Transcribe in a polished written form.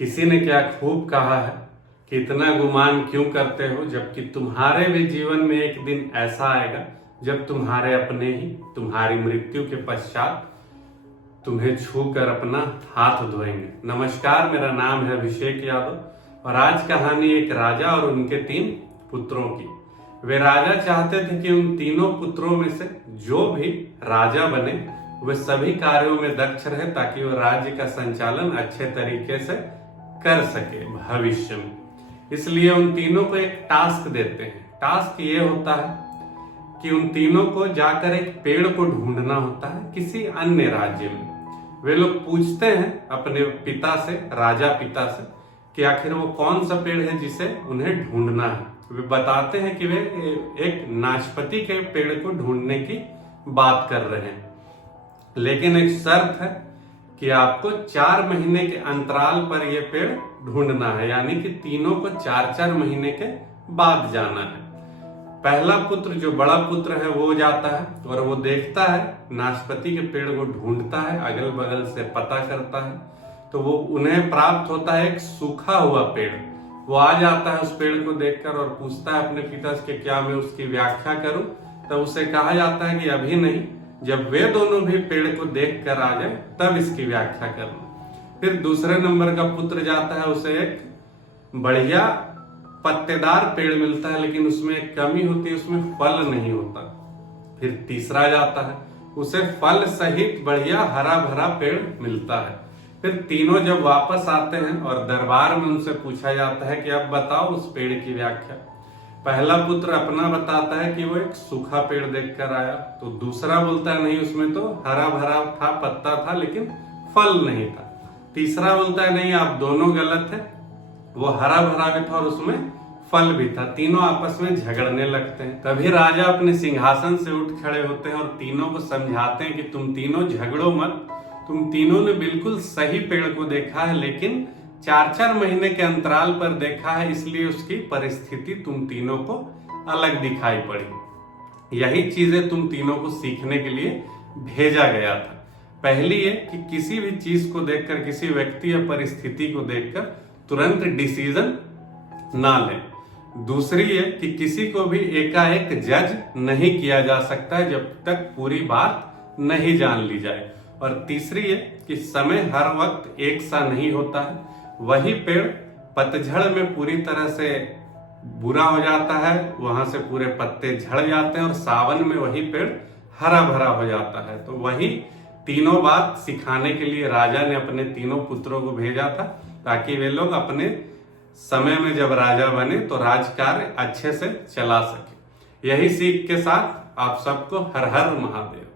किसी ने क्या खूब कहा है कि इतना गुमान क्यों करते हो, जबकि तुम्हारे भी जीवन में एक दिन ऐसा आएगा जब तुम्हारे अपने ही तुम्हारी मृत्यु के पश्चात तुम्हें छू कर अपना हाथ धोएंगे। नमस्कार, मेरा नाम है अभिषेक यादव और आज कहानी एक राजा और उनके 3 पुत्रों की। वे राजा चाहते थे कि उन तीनों पुत्रों में से जो भी राजा बने वे सभी कार्यों में दक्ष रहे ताकि वह राज्य का संचालन अच्छे तरीके से कर सके भविष्य में। इसलिए उन तीनों को एक टास्क देते हैं। टास्क ये होता है कि उन तीनों को जाकर एक पेड़ को ढूंढना होता है किसी अन्य राज्य में। वे लोग पूछते हैं अपने पिता से, राजा पिता से, कि आखिर वो कौन सा पेड़ है जिसे उन्हें ढूंढना है। वे बताते हैं कि वे एक नाशपाती के पेड़ को ढूंढने की बात कर रहे हैं, लेकिन एक शर्त है कि आपको 4 महीने के अंतराल पर यह पेड़ ढूंढना है, यानी कि तीनों को 4-4 महीने के बाद जाना है। पहला पुत्र, जो बड़ा पुत्र है, वो जाता है और वो देखता है, नाशपाती के पेड़ को ढूंढता है, अगल बगल से पता करता है, तो वो उन्हें प्राप्त होता है एक सूखा हुआ पेड़। वो आ जाता है उस पेड़ को देखकर और पूछता है अपने पिता से कि क्या मैं उसकी व्याख्या करूं। तब उसे कहा जाता है कि अभी नहीं, जब वे दोनों भी पेड़ को देख कर आ जाए तब इसकी व्याख्या करना। फिर दूसरे नंबर का पुत्र जाता है, उसे एक बढ़िया पत्तेदार पेड़ मिलता है, लेकिन उसमें एक कमी होती है, उसमें फल नहीं होता। फिर तीसरा जाता है, उसे फल सहित बढ़िया हरा भरा पेड़ मिलता है। फिर तीनों जब वापस आते हैं और दरबार में उनसे पूछा जाता है कि अब बताओ उस पेड़ की व्याख्या। पहला पुत्र अपना बताता है कि वो एक सूखा पेड़ देखकर आया, तो दूसरा बोलता है नहीं, उसमें तो हरा भरा था, पत्ता था, लेकिन फल नहीं था। तीसरा बोलता है नहीं, आप दोनों गलत है, वो हरा भरा भी था और उसमें फल भी था। तीनों आपस में झगड़ने लगते हैं। तभी राजा अपने सिंहासन से उठ खड़े होते हैं और तीनों को समझाते हैं कि तुम तीनों झगड़ो मत, तुम तीनों ने बिल्कुल सही पेड़ को देखा है, लेकिन 4-4 महीने के अंतराल पर देखा है, इसलिए उसकी परिस्थिति तुम तीनों को अलग दिखाई पड़ी। यही चीजें तुम तीनों को सीखने के लिए भेजा गया था। पहली ये कि किसी भी चीज को देखकर, किसी व्यक्ति या परिस्थिति को देखकर तुरंत डिसीजन ना लें। दूसरी ये कि किसी को भी एकाएक जज नहीं किया जा सकता है जब तक पूरी बात नहीं जान ली जाए। और तीसरी ये कि समय हर वक्त एक सा नहीं होता है। वही पेड़ पतझड़ में पूरी तरह से बुरा हो जाता है, वहां से पूरे पत्ते झड़ जाते हैं, और सावन में वही पेड़ हरा भरा हो जाता है। तो वही तीनों बात सिखाने के लिए राजा ने अपने तीनों पुत्रों को भेजा था, ताकि वे लोग अपने समय में जब राजा बने तो राजकार्य अच्छे से चला सके। यही सीख के साथ आप सबको हर हर महादेव।